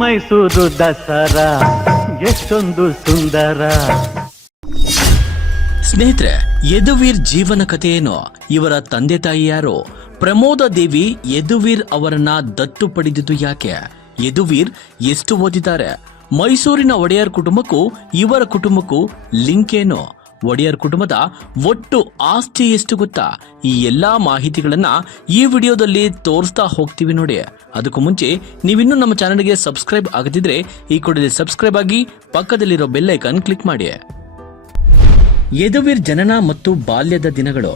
ಮೈಸೂರು ದಸರಾ ಎಷ್ಟೊಂದು ಸುಂದರ. ಸ್ನೇಹಿತರೆ, ಯದುವೀರ್ ಜೀವನ ಕಥೆಯೇನು? ಇವರ ತಂದೆ ತಾಯಿ ಯಾರು? ಪ್ರಮೋದ ದೇವಿ ಯದುವೀರ್ ಅವರನ್ನ ದತ್ತು ಪಡೆದಿದ್ದು ಯಾಕೆ? ಯದುವೀರ್ ಎಷ್ಟು ಓದಿದ್ದಾರೆ? ಮೈಸೂರಿನ ಒಡೆಯರ್ ಕುಟುಂಬಕ್ಕೂ ಇವರ ಕುಟುಂಬಕ್ಕೂ ಲಿಂಕ್ ಏನು? ಒಡೆಯರ್ ಕುಟುಂಬದ ಒಟ್ಟು ಆಸ್ತಿ ಎಷ್ಟು ಗೊತ್ತಾ? ಈ ಎಲ್ಲಾ ಮಾಹಿತಿಗಳನ್ನ ಈ ವಿಡಿಯೋದಲ್ಲಿ ತೋರಿಸ್ತಾ ಹೋಗ್ತೀವಿ ನೋಡಿ. ಅದಕ್ಕೂ ಮುಂಚೆ ನೀವಿನ್ನೂ ನಮ್ಮ ಚಾನೆಲ್ಗೆ ಸಬ್ಸ್ಕ್ರೈಬ್ ಆಗದಿದ್ರೆ ಈ ಕೂಡಲೇ ಸಬ್ಸ್ಕ್ರೈಬ್ ಆಗಿ ಪಕ್ಕದಲ್ಲಿರೋ ಬೆಲ್ ಐಕಾನ್ ಕ್ಲಿಕ್ ಮಾಡಿ. ಯದುವೀರ್ ಜನನ ಮತ್ತು ಬಾಲ್ಯದ ದಿನಗಳು.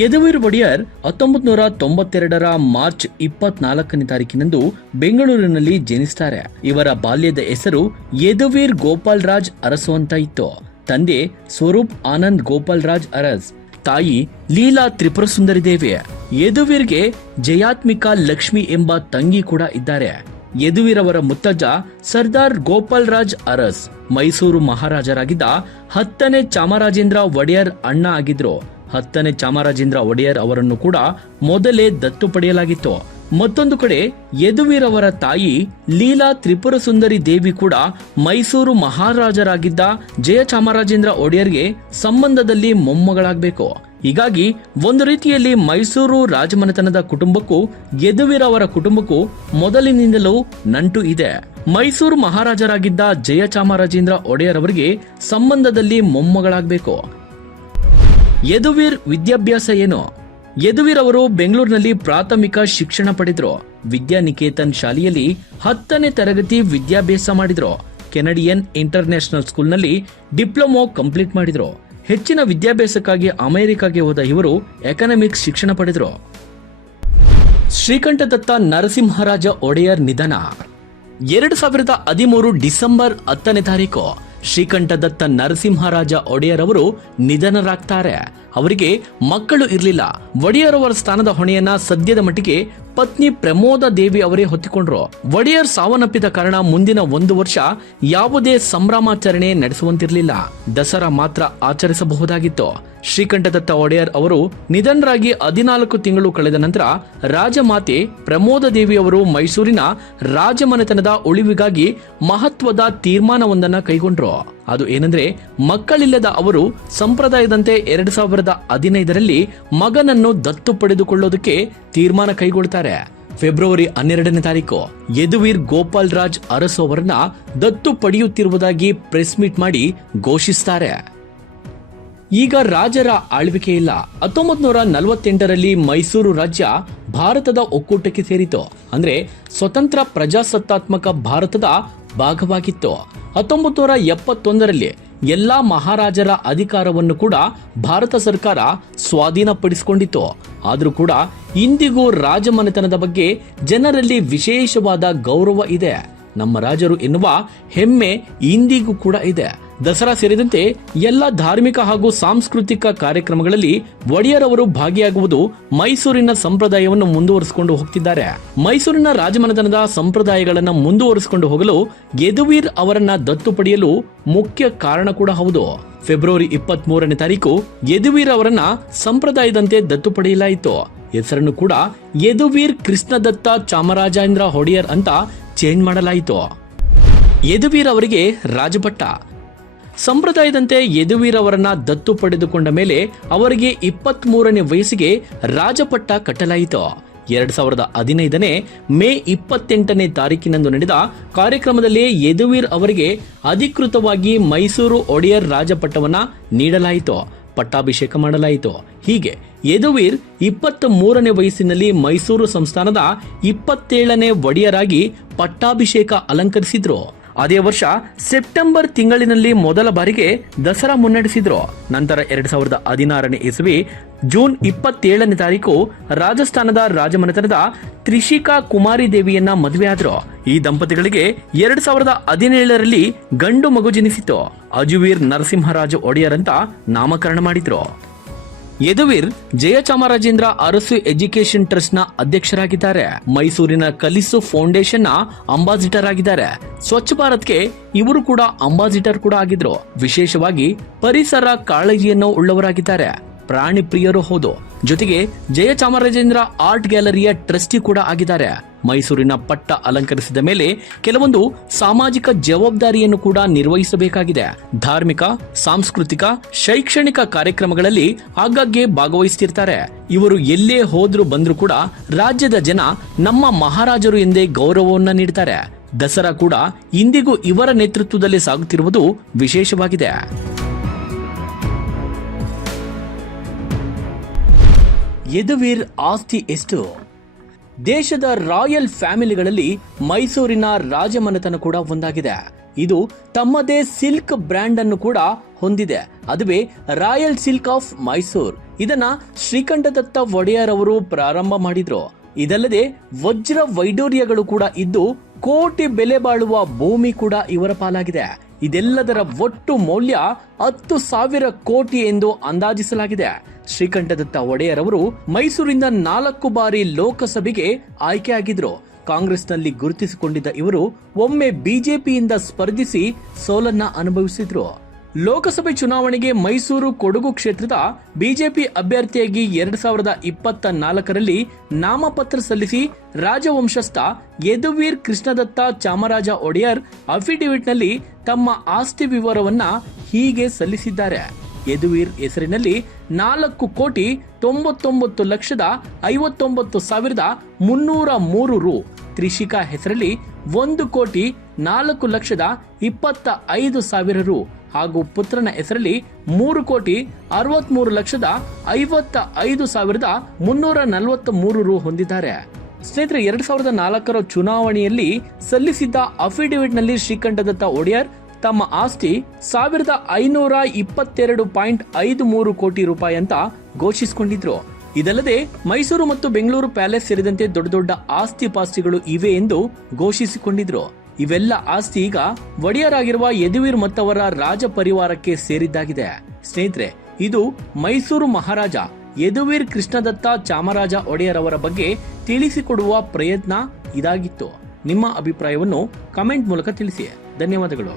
ಯದುವೀರ್ ಒಡೆಯರ್ 1992 ಮಾರ್ಚ್ 24ನೇ ತಾರೀಕಿನಂದು ಬೆಂಗಳೂರಿನಲ್ಲಿ ಜನಿಸ್ತಾರೆ. ಇವರ ಬಾಲ್ಯದ ಹೆಸರು ಯದುವೀರ್ ಗೋಪಾಲ್ ರಾಜ್ ಅರಸು ಅಂತ ಇತ್ತು. ತಂದೆ ಸ್ವರೂಪ್ ಆನಂದ್ ಗೋಪಾಲ್ ರಾಜ್ ಅರಸ್, ತಾಯಿ ಲೀಲಾ ತ್ರಿಪುರ ಸುಂದರಿ ದೇವಿ. ಯದುವೀರ್ಗೆ ಜಯಾತ್ಮಿಕಾ ಲಕ್ಷ್ಮಿ ಎಂಬ ತಂಗಿ ಕೂಡ ಇದ್ದಾರೆ. ಯದುವೀರ್ ಅವರ ಮುತ್ತಜ್ಜ ಸರ್ದಾರ್ ಗೋಪಾಲ್ ರಾಜ್ ಅರಸ್ ಮೈಸೂರು ಮಹಾರಾಜರಾಗಿದ್ದ 10ನೇ ಚಾಮರಾಜೇಂದ್ರ ಒಡೆಯರ್ ಅಣ್ಣ ಆಗಿದ್ರು. 10ನೇ ಚಾಮರಾಜೇಂದ್ರ ಒಡೆಯರ್ ಅವರನ್ನು ಕೂಡ ಮೊದಲೇ ದತ್ತು ಪಡೆಯಲಾಗಿತ್ತು. ಮತ್ತೊಂದು ಕಡೆ ಯದುವೀರ್ ಅವರ ತಾಯಿ ಲೀಲಾ ತ್ರಿಪುರ ಸುಂದರಿ ದೇವಿ ಕೂಡ ಮೈಸೂರು ಮಹಾರಾಜರಾಗಿದ್ದ ಜಯ ಚಾಮರಾಜೇಂದ್ರ ಒಡೆಯರ್ಗೆ ಸಂಬಂಧದಲ್ಲಿ ಮೊಮ್ಮಗಳಾಗಬೇಕು. ಹೀಗಾಗಿ ಒಂದು ರೀತಿಯಲ್ಲಿ ಮೈಸೂರು ರಾಜಮನೆತನದ ಕುಟುಂಬಕ್ಕೂ ಯದುವೀರ್ ಅವರ ಕುಟುಂಬಕ್ಕೂ ಮೊದಲಿನಿಂದಲೂ ನಂಟು ಇದೆ. ಮೈಸೂರು ಮಹಾರಾಜರಾಗಿದ್ದ ಜಯ ಚಾಮರಾಜೇಂದ್ರ ಒಡೆಯರ್ ಅವರಿಗೆ ಸಂಬಂಧದಲ್ಲಿ ಮೊಮ್ಮಗಳಾಗಬೇಕು. ಯದುವೀರ್ ವಿದ್ಯಾಭ್ಯಾಸ ಏನು? ಯದುವೀರ್ ಅವರು ಬೆಂಗಳೂರಿನಲ್ಲಿ ಪ್ರಾಥಮಿಕ ಶಿಕ್ಷಣ ಪಡೆದ್ರು. ವಿದ್ಯಾನಿಕೇತನ್ ಶಾಲೆಯಲ್ಲಿ 10ನೇ ತರಗತಿ ವಿದ್ಯಾಭ್ಯಾಸ ಮಾಡಿದ್ರು. ಕೆನಡಿಯನ್ ಇಂಟರ್ನ್ಯಾಷನಲ್ ಸ್ಕೂಲ್ನಲ್ಲಿ ಡಿಪ್ಲೊಮೊ ಕಂಪ್ಲೀಟ್ ಮಾಡಿದ್ರು. ಹೆಚ್ಚಿನ ವಿದ್ಯಾಭ್ಯಾಸಕ್ಕಾಗಿ ಅಮೆರಿಕಾಗೆ ಹೋದ ಇವರು ಎಕನಾಮಿಕ್ಸ್ ಶಿಕ್ಷಣ ಪಡೆದ್ರು. ಶ್ರೀಕಂಠದತ್ತ ನರಸಿಂಹರಾಜ ಒಡೆಯರ್ ನಿಧನ. 2013 ಡಿಸೆಂಬರ್ 10ನೇ ತಾರೀಕು ಶ್ರೀಕಂಠದತ್ತ ನರಸಿಂಹರಾಜ ಒಡೆಯರ್ ಅವರು ನಿಧನರಾಗ್ತಾರೆ. ಅವರಿಗೆ ಮಕ್ಕಳು ಇರಲಿಲ್ಲ. ಒಡೆಯರ್ ಅವರ ಸ್ಥಾನದ ಹೊಣೆಯನ್ನ ಸದ್ಯದ ಮಟ್ಟಿಗೆ ಪತ್ನಿ ಪ್ರಮೋದ ದೇವಿ ಅವರೇ ಹೊತ್ತಿಕೊಂಡ್ರು. ಒಡೆಯರ್ ಸಾವನ್ನಪ್ಪಿದ ಕಾರಣ ಮುಂದಿನ 1 ವರ್ಷ ಯಾವುದೇ ಸಂಭ್ರಮಾಚರಣೆ ನಡೆಸುವಂತಿರಲಿಲ್ಲ. ದಸರಾ ಮಾತ್ರ ಆಚರಿಸಬಹುದಾಗಿತ್ತು. ಶ್ರೀಕಂಠದತ್ತ ಒಡೆಯರ್ ಅವರು ನಿಧನರಾಗಿ 14 ತಿಂಗಳು ಕಳೆದ ನಂತರ ರಾಜಮಾತೆ ಪ್ರಮೋದ ದೇವಿ ಅವರು ಮೈಸೂರಿನ ರಾಜಮನೆತನದ ಉಳಿವಿಗಾಗಿ ಮಹತ್ವದ ತೀರ್ಮಾನವೊಂದನ್ನು ಕೈಗೊಂಡ್ರು. ಅದು ಏನಂದ್ರೆ, ಮಕ್ಕಳಿಲ್ಲದ ಅವರು ಸಂಪ್ರದಾಯದಂತೆ 2015ರಲ್ಲಿ ಮಗನನ್ನು ದತ್ತು ಪಡೆದುಕೊಳ್ಳೋದಕ್ಕೆ ತೀರ್ಮಾನ ಕೈಗೊಳ್ತಾರೆ. ಫೆಬ್ರವರಿ 12ನೇ ತಾರೀಕು ಯದುವೀರ್ ಗೋಪಾಲ್ ರಾಜ್ ಅರಸು ಅವರನ್ನ ದತ್ತು ಪಡೆಯುತ್ತಿರುವುದಾಗಿ ಪ್ರೆಸ್ ಮೀಟ್ ಮಾಡಿ ಘೋಷಿಸುತ್ತಾರೆ. ಈಗ ರಾಜರ ಆಳ್ವಿಕೆ ಇಲ್ಲ. 1948ರಲ್ಲಿ ಮೈಸೂರು ರಾಜ್ಯ ಭಾರತದ ಒಕ್ಕೂಟಕ್ಕೆ ಸೇರಿತು. ಅಂದ್ರೆ ಸ್ವತಂತ್ರ ಪ್ರಜಾಸತ್ತಾತ್ಮಕ ಭಾರತದ ಭಾಗವಾಗಿತ್ತು. 1971ರಲ್ಲಿ ಎಲ್ಲಾ ಮಹಾರಾಜರ ಅಧಿಕಾರವನ್ನು ಕೂಡ ಭಾರತ ಸರ್ಕಾರ ಸ್ವಾಧೀನಪಡಿಸಿಕೊಂಡಿತ್ತು. ಆದರೂ ಕೂಡ ಇಂದಿಗೂ ರಾಜಮನೆತನದ ಬಗ್ಗೆ ಜನರಲ್ಲಿ ವಿಶೇಷವಾದ ಗೌರವ ಇದೆ. ನಮ್ಮ ರಾಜರು ಎನ್ನುವ ಹೆಮ್ಮೆ ಇಂದಿಗೂ ಕೂಡ ಇದೆ. ದಸರಾ ಸೇರಿದಂತೆ ಎಲ್ಲ ಧಾರ್ಮಿಕ ಹಾಗೂ ಸಾಂಸ್ಕೃತಿಕ ಕಾರ್ಯಕ್ರಮಗಳಲ್ಲಿ ಒಡೆಯರ್ ಅವರು ಭಾಗಿಯಾಗುವುದು ಮೈಸೂರಿನ ಸಂಪ್ರದಾಯವನ್ನು ಮುಂದುವರಿಸಿಕೊಂಡು ಹೋಗ್ತಿದ್ದಾರೆ. ಮೈಸೂರಿನ ರಾಜಮನೆತನದ ಸಂಪ್ರದಾಯಗಳನ್ನು ಮುಂದುವರಿಸಿಕೊಂಡು ಹೋಗಲು ಯದುವೀರ್ ಅವರನ್ನ ದತ್ತು ಪಡೆಯಲು ಮುಖ್ಯ ಕಾರಣ ಕೂಡ ಹೌದು. ಫೆಬ್ರವರಿ 23ನೇ ತಾರೀಕು ಯದುವೀರ್ ಅವರನ್ನ ಸಂಪ್ರದಾಯದಂತೆ ದತ್ತು ಪಡೆಯಲಾಯಿತು. ಹೆಸರನ್ನು ಕೂಡ ಯದುವೀರ್ ಕೃಷ್ಣದತ್ತ ಚಾಮರಾಜೇಂದ್ರ ಒಡೆಯರ್ ಅಂತ ಚೇಂಜ್ ಮಾಡಲಾಯಿತು. ಯದುವೀರ್ ಅವರಿಗೆ ರಾಜಪಟ್ಟ. ಸಂಪ್ರದಾಯದಂತೆ ಯದುವೀರ್ ಅವರನ್ನ ದತ್ತು ಪಡೆದುಕೊಂಡ ಮೇಲೆ ಅವರಿಗೆ 23ನೇ ವಯಸ್ಸಿಗೆ ರಾಜಪಟ್ಟ ಕಟ್ಟಲಾಯಿತು. 2015ನೇ ಮೇ 28ನೇ ತಾರೀಕಿನಂದು ನಡೆದ ಕಾರ್ಯಕ್ರಮದಲ್ಲಿ ಯದುವೀರ್ ಅವರಿಗೆ ಅಧಿಕೃತವಾಗಿ ಮೈಸೂರು ಒಡೆಯರ್ ರಾಜಪಟ್ಟವನ್ನ ನೀಡಲಾಯಿತು. ಪಟ್ಟಾಭಿಷೇಕ ಮಾಡಲಾಯಿತು. ಹೀಗೆ ಯದುವೀರ್ 23ನೇ ವಯಸ್ಸಿನಲ್ಲಿ ಮೈಸೂರು ಸಂಸ್ಥಾನದ 27ನೇ ಒಡೆಯರಾಗಿ ಪಟ್ಟಾಭಿಷೇಕ ಅಲಂಕರಿಸಿದ್ರು. ಅದೇ ವರ್ಷ ಸೆಪ್ಟೆಂಬರ್ ತಿಂಗಳಿನಲ್ಲಿ ಮೊದಲ ಬಾರಿಗೆ ದಸರಾ ಮುನ್ನಡೆಸಿದ್ರು. ನಂತರ 2016ನೇ ಇಸವಿ ಜೂನ್ 27ನೇ ತಾರೀಕು ರಾಜಸ್ಥಾನದ ರಾಜಮನೆತನದ ತ್ರಿಷಿಕಾ ಕುಮಾರಿ ದೇವಿಯನ್ನ ಮದುವೆಯಾದ್ರು. ಈ ದಂಪತಿಗಳಿಗೆ 2017ರಲ್ಲಿ ಗಂಡು ಮಗು ಜನಿಸಿತು. ಅಜುವೀರ್ ನರಸಿಂಹರಾಜ ಒಡೆಯರ್ ಅಂತ ನಾಮಕರಣ ಮಾಡಿದ್ರು. ಯದುವೀರ್ ಜಯ ಚಾಮರಾಜೇಂದ್ರ ಅರಸು ಎಜುಕೇಶನ್ ಟ್ರಸ್ಟ್ ನ ಅಧ್ಯಕ್ಷರಾಗಿದ್ದಾರೆ. ಮೈಸೂರಿನ ಕಲಿಸು ಫೌಂಡೇಶನ್ ನ ಅಂಬಾಸಿಡರ್ ಆಗಿದ್ದಾರೆ. ಸ್ವಚ್ಛ ಭಾರತ್ಗೆ ಇವರು ಕೂಡ ಅಂಬಾಸಿಡರ್ ಕೂಡ ಆಗಿದ್ರು. ವಿಶೇಷವಾಗಿ ಪರಿಸರ ಕಾಳಜಿಯನ್ನು ಉಳ್ಳವರಾಗಿದ್ದಾರೆ. ಪ್ರಾಣಿ ಪ್ರಿಯರು ಹೌದು. ಜೊತೆಗೆ ಜಯ ಚಾಮರಾಜೇಂದ್ರ ಆರ್ಟ್ ಗ್ಯಾಲರಿಯ ಟ್ರಸ್ಟಿ ಕೂಡ ಆಗಿದ್ದಾರೆ. ಮೈಸೂರಿನ ಪಟ್ಟ ಅಲಂಕರಿಸಿದ ಮೇಲೆ ಕೆಲವೊಂದು ಸಾಮಾಜಿಕ ಜವಾಬ್ದಾರಿಯನ್ನು ಕೂಡ ನಿರ್ವಹಿಸಬೇಕಾಗಿದೆ. ಧಾರ್ಮಿಕ, ಸಾಂಸ್ಕೃತಿಕ, ಶೈಕ್ಷಣಿಕ ಕಾರ್ಯಕ್ರಮಗಳಲ್ಲಿ ಆಗಾಗ್ಗೆ ಭಾಗವಹಿಸುತ್ತಿರ್ತಾರೆ. ಇವರು ಎಲ್ಲೇ ಹೋದ್ರು ಬಂದ್ರು ಕೂಡ ರಾಜ್ಯದ ಜನ ನಮ್ಮ ಮಹಾರಾಜರು ಎಂದೇ ಗೌರವವನ್ನ ನೀಡ್ತಾರೆ. ದಸರಾ ಕೂಡ ಇಂದಿಗೂ ಇವರ ನೇತೃತ್ವದಲ್ಲಿ ಸಾಗುತ್ತಿರುವುದು ವಿಶೇಷವಾಗಿದೆ. ಯದುವೀರ್ ಆಸ್ತಿ ಎಷ್ಟು? ದೇಶದ ರಾಯಲ್ ಫ್ಯಾಮಿಲಿಗಳಲ್ಲಿ ಮೈಸೂರಿನ ರಾಜಮನೆತನ ಕೂಡ ಒಂದಾಗಿದೆ. ಇದು ತಮ್ಮದೇ ಸಿಲ್ಕ್ ಬ್ರ್ಯಾಂಡ್ ಅನ್ನು ಕೂಡ ಹೊಂದಿದೆ. ಅದುವೇ ರಾಯಲ್ ಸಿಲ್ಕ್ ಆಫ್ ಮೈಸೂರ್. ಇದನ್ನ ಶ್ರೀಕಂಠದತ್ತ ಒಡೆಯರ್ ಅವರು ಪ್ರಾರಂಭ ಮಾಡಿದ್ರು. ಇದಲ್ಲದೆ ವಜ್ರ ವೈಡೂರ್ಯಗಳು ಕೂಡ ಇದ್ದು ಕೋಟಿ ಬೆಲೆ ಬಾಳುವ ಭೂಮಿ ಕೂಡ ಇವರ ಪಾಲಾಗಿದೆ. ಇದೆಲ್ಲದರ ಒಟ್ಟು ಮೌಲ್ಯ 10,000 ಕೋಟಿ ಎಂದು ಅಂದಾಜಿಸಲಾಗಿದೆ. ಶ್ರೀಕಂಠದತ್ತ ಒಡೆಯರ್ ಅವರು ಮೈಸೂರಿಂದ 4 ಬಾರಿ ಲೋಕಸಭೆಗೆ ಆಯ್ಕೆಯಾಗಿದ್ರು. ಕಾಂಗ್ರೆಸ್ನಲ್ಲಿ ಗುರುತಿಸಿಕೊಂಡಿದ್ದ ಇವರು ಒಮ್ಮೆ ಬಿಜೆಪಿಯಿಂದ ಸ್ಪರ್ಧಿಸಿ ಸೋಲನ್ನ ಅನುಭವಿಸಿದ್ರು. ಲೋಕಸಭೆ ಚುನಾವಣೆಗೆ ಮೈಸೂರು ಕೊಡಗು ಕ್ಷೇತ್ರದ ಬಿಜೆಪಿ ಅಭ್ಯರ್ಥಿಯಾಗಿ 2024ರಲ್ಲಿ ನಾಮಪತ್ರ ಸಲ್ಲಿಸಿ ರಾಜವಂಶಸ್ಥ ಯದುವೀರ್ ಕೃಷ್ಣದತ್ತ ಚಾಮರಾಜ ಒಡೆಯರ್ ಅಫಿಡವಿಟ್ನಲ್ಲಿ ತಮ್ಮ ಆಸ್ತಿ ವಿವರವನ್ನ ಹೀಗೆ ಸಲ್ಲಿಸಿದ್ದಾರೆ. ಯದುವೀರ್ ಹೆಸರಿನಲ್ಲಿ 4,99,59,303 ರು, ತ್ರಿಷಿಕಾ ಹೆಸರಲ್ಲಿ 1,04,25,000 ರು ಹಾಗೂ ಪುತ್ರನ ಹೆಸರಲ್ಲಿ 3,63,55,343 ರು ಹೊಂದಿದ್ದಾರೆ. ಸ್ನೇಹಿತರೆ, 2004ರ ಚುನಾವಣೆಯಲ್ಲಿ ಸಲ್ಲಿಸಿದ್ದ ಅಫಿಡವಿಟ್ನಲ್ಲಿ ಶ್ರೀಕಂಠದತ್ತ ಒಡೆಯರ್ ತಮ್ಮ ಆಸ್ತಿ 1,522.53 ಕೋಟಿ ರೂಪಾಯಿ ಅಂತ ಘೋಷಿಸಿಕೊಂಡಿದ್ರು. ಇದಲ್ಲದೆ ಮೈಸೂರು ಮತ್ತು ಬೆಂಗಳೂರು ಪ್ಯಾಲೇಸ್ ಸೇರಿದಂತೆ ದೊಡ್ಡ ದೊಡ್ಡ ಆಸ್ತಿ ಪಾಸ್ತಿಗಳು ಇವೆ ಎಂದು ಘೋಷಿಸಿಕೊಂಡಿದ್ರು. ಇವೆಲ್ಲ ಆಸ್ತಿ ಈಗ ಒಡೆಯರಾಗಿರುವ ಯದುವೀರ್ ಮತ್ತವರ ರಾಜ ಪರಿವಾರಕ್ಕೆ ಸೇರಿದ್ದಾಗಿದೆ. ಸ್ನೇಹಿತರೆ, ಇದು ಮೈಸೂರು ಮಹಾರಾಜ ಯದುವೀರ್ ಕೃಷ್ಣದತ್ತ ಚಾಮರಾಜ ಒಡೆಯರ್ ಅವರ ಬಗ್ಗೆ ತಿಳಿಸಿಕೊಡುವ ಪ್ರಯತ್ನ ಇದಾಗಿತ್ತು. ನಿಮ್ಮ ಅಭಿಪ್ರಾಯವನ್ನು ಕಮೆಂಟ್ ಮೂಲಕ ತಿಳಿಸಿ. ಧನ್ಯವಾದಗಳು.